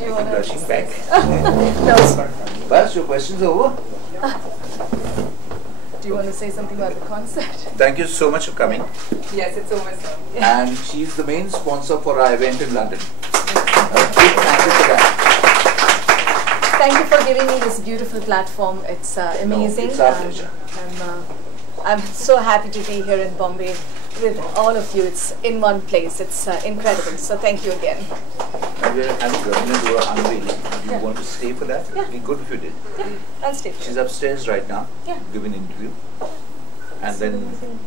Do you want to? Rushing back. No. Bas, your question's over. Do you want to say something about the concert? Thank you so much for coming. Yes, it's over, sir. And she's the main sponsor for our event in London. A big thank you for that. Thank you for giving me this beautiful platform. It's amazing. No, it's our pleasure. I'm so happy to be here in Bombay with all of you. It's in one place. It's incredible. So thank you again. I'm going to do an unveiling. Do you want to stay for that? Yeah. It'd be good if you did. Yeah, I'll stay for She's it. upstairs right now. Yeah. Give an interview. And So then, you can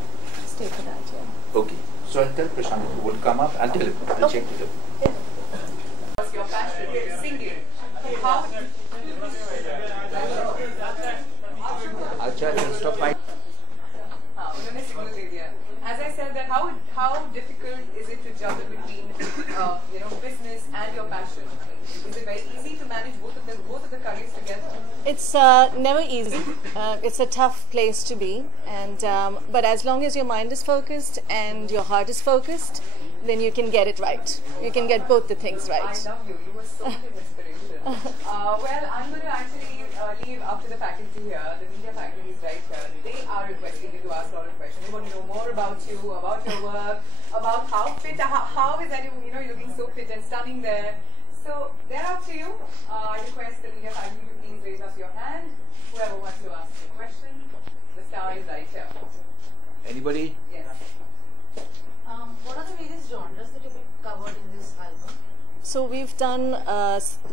stay for that, yeah. okay. So I'll tell Prashant who will come up. I'll tell him. I'll check with him. Yeah. What's your passion? Singing. How? Acha, just stop my. उन्होंने signal दे दिया. As I said, that how difficult is it to juggle between business and your passion? Is it very easy to manage both of the careers together? It's never easy. It's a tough place to be, and but as long as your mind is focused and your heart is focused, then you can get it right. You can get both the things right. I love you. You were so much an inspiration. Well, I'm going to actually leave up to the faculty here. The media faculty is right here. They are requesting you to ask a lot of questions. They want to know more about you, about your work, about how fit, how is that you're looking so fit and stunning there. So they're up to you. I request the media faculty to please raise up your hand. Whoever wants to ask a question, the star is right here. Anybody? Yes. What are the various genres that you've covered in this album? So we've done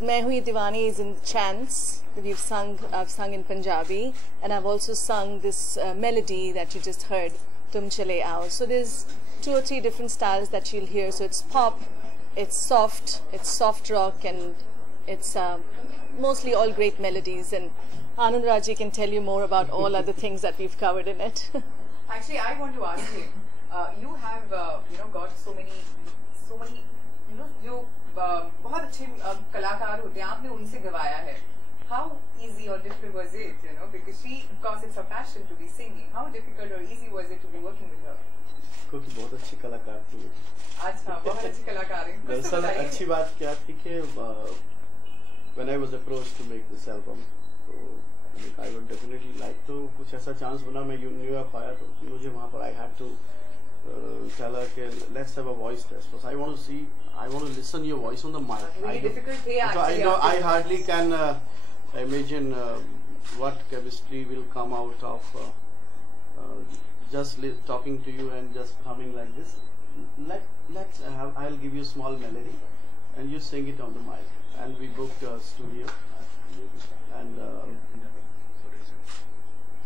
Main Hui Diwani is in chants. I've sung in Punjabi, and I've also sung this melody that you just heard, Tum Chale Aao. So there's 2 or 3 different styles that you'll hear. So it's pop, it's soft rock, and it's mostly all great melodies. And Anand Raji can tell you more about all other things that we've covered in it. Actually, I want to ask you. You have got so many जो बहुत अच्छे कलाकार होते हैं आपने उनसे गवाया है. How easy or difficult was it, because she, of course, it's her passion to be singing. How difficult or easy was it to be working with her? क्योंकि बहुत अच्छी कलाकार थी. अच्छा, बहुत अच्छी कलाकार हैं. कुछ तो दरअसल बताइए. अच्छी बात क्या थी कि when I was approached to make this album, तो I would definitely like to कुछ ऐसा chance बना. मैं न्यूयॉर्क आया तो मुझे वहाँ पर I had to tell her कि let's have a voice test first. I want to listen your voice on the mic. Really difficult थे actually. I hardly can imagine what chemistry will come out of just talking to you and just humming like this. I'll give you a small melody and you sing it on the mic. And we booked a studio and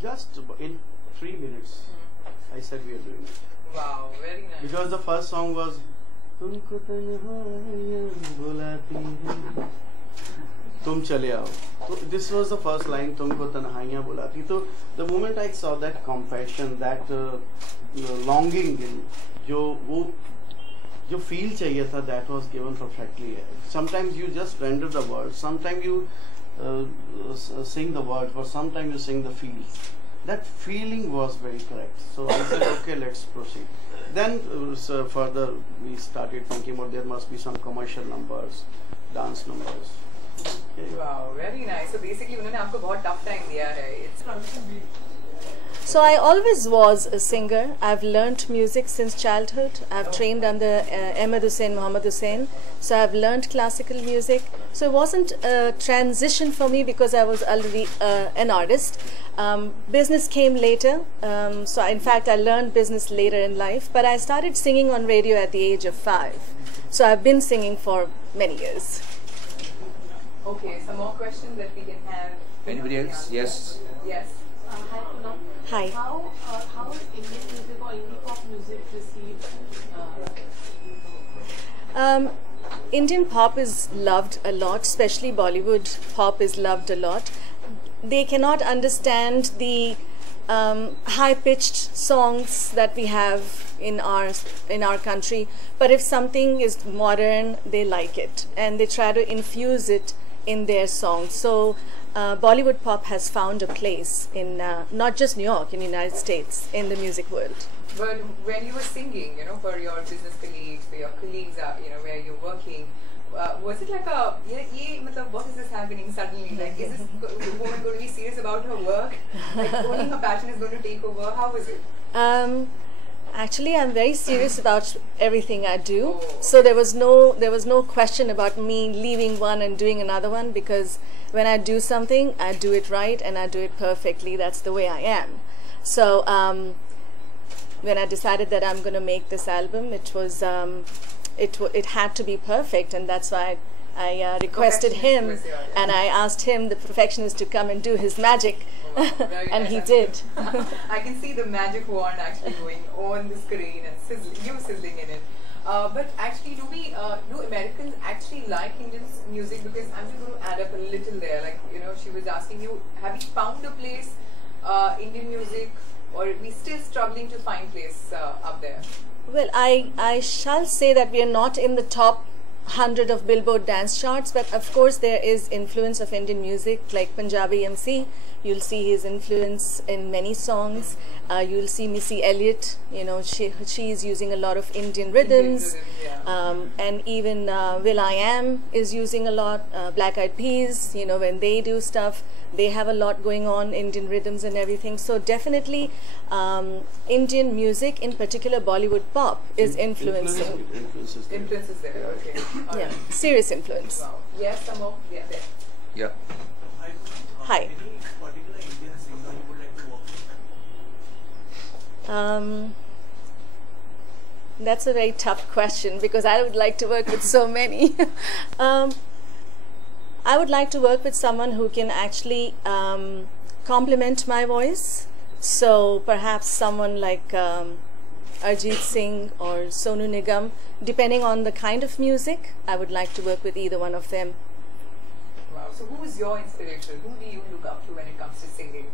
just in 3 minutes I said we are doing it. Wow, very nice. Because the first song was तुमको तन्हाइयाँ बुलाती हैं तुम चले आओ. So this was the first line, तुमको तन्हाइयाँ बुलाती. So the moment I saw that compassion, that longing, जो feel चाहिए था, that was given perfectly. Sometimes you just render the words, sometimes you sing the words, but sometimes you sing the feel. That feeling was very correct. So I said, okay, let's proceed. Then further we started thinking about there must be some commercial numbers, dance numbers. Okay. Wow, very nice. So basically उन्होंने आपको बहुत tough time दिया है. So I always was a singer. I've learnt music since childhood. I've trained under Ahmed Hussain, Muhammad Hussain. So I've learnt classical music. So it wasn't a transition for me because I was already an artist. Business came later. So in fact, I learned business later in life. But I started singing on radio at the age of 5. So I've been singing for many years. Okay, some more questions that we can have. Anybody else? Yes. Yes. Hi, Poonam. Hi. How is Indian music or indie pop music received? Indian pop is loved a lot, especially Bollywood pop is loved a lot. They cannot understand the high-pitched songs that we have in our country, but if something is modern, they like it and they try to infuse it in their songs. So Bollywood pop has found a place in not just New York, in the United States, in the music world. But when you were singing, for your business colleagues, for your colleagues, where you're working, was it like a, what is this happening suddenly? Like, is this woman going to be serious about her work? Like, only her passion is going to take over? How was it? Actually, I'm very serious about everything I do. So there was no question about me leaving one and doing another one, because when I do something, I do it right and I do it perfectly. That's the way I am. So when I decided that I'm going to make this album, it was it had to be perfect, and that's why I requested him, and I asked him, the perfectionist, to come and do his magic. And he did. I can see the magic wand actually going on the screen and sizzling in it. But actually, do Americans actually like Indian music? Because I'm just going to add up a little there. Like, she was asking you, have you found a place, Indian music, or are we still struggling to find place up there? Well, I shall say that we are not in the top 100 of Billboard dance charts, but of course there is influence of Indian music, like Punjabi MC. You'll see his influence in many songs. You'll see Missy Elliott, she is using a lot of Indian rhythms. And even will.i.am is using a lot, Black Eyed Peas, when they do stuff, they have a lot going on, Indian rhythms and everything. So definitely Indian music, in particular Bollywood pop, is influencing. Influences there, okay. Yeah, serious influence. Wow. Yes, some of, there. Yeah. Hi. Any particular Indian singer you would like to work with? That's a very tough question, because I would like to work with so many. I would like to work with someone who can actually complement my voice. So perhaps someone like Arjit Singh or Sonu Nigam, depending on the kind of music. I would like to work with either one of them. Wow. So who is your inspiration? Who do you look up to when it comes to singing?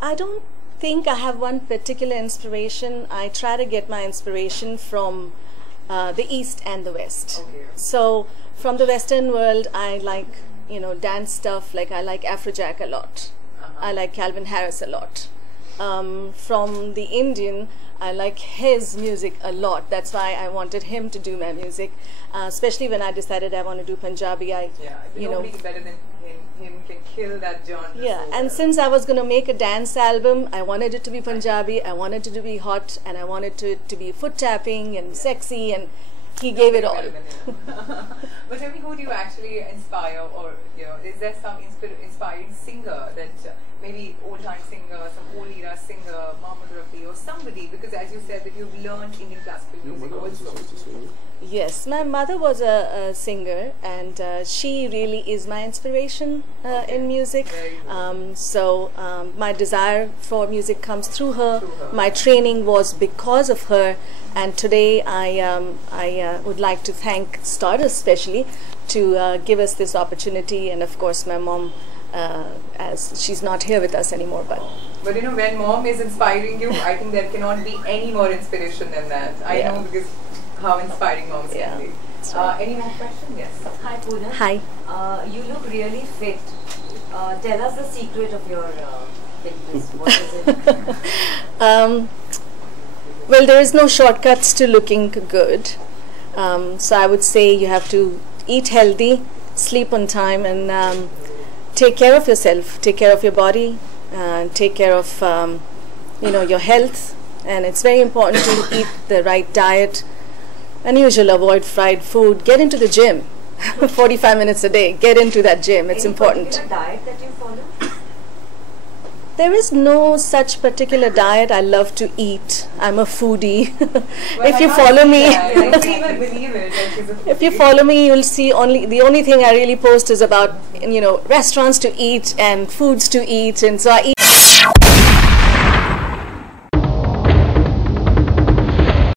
I don't think I have one particular inspiration. I try to get my inspiration from the East and the West. Okay. So from the Western world, I like, dance stuff. Like, I like Afrojack a lot. I like Calvin Harris a lot. From the Indian, I like his music a lot. That's why I wanted him to do my music. Especially when I decided I want to do Punjabi. Nobody better than him can kill that genre. Yeah, so and well. since I was going to make a dance album, I wanted it to be Punjabi, I wanted it to be hot, and I wanted it to be foot tapping and sexy, and he gave it all. But tell me, who do you actually inspire, or is there some inspiring singer that maybe old-time singer, some old-era singer, Mohammed Rafi, or somebody? Because as you said that you've learned Indian classical music also. Yes, my mother was a singer, and she really is my inspiration in music. So my desire for music comes through her. My training was because of her, and today I would like to thank Stardust especially to give us this opportunity, and of course my mom, as she's not here with us anymore. But when mom is inspiring you, I think there cannot be any more inspiration than that. I know, because how inspiring moms can be. Any more questions? Yes. Hi, Poonam. Hi. You look really fit. Tell us the secret of your fitness. What is it? Well, there is no shortcuts to looking good. So I would say you have to eat healthy, sleep on time, and take care of yourself. Take care of your body. Take care of your health. And it's very important to eat the right diet. Unusual, avoid fried food. Get into the gym. 45 minutes a day. Get into that gym. It's important. Any particular diet that you follow? There is no such particular diet. I love to eat. I'm a foodie. If you follow me, if you follow me, you'll see the only thing I really post is about restaurants to eat and foods to eat, and so I eat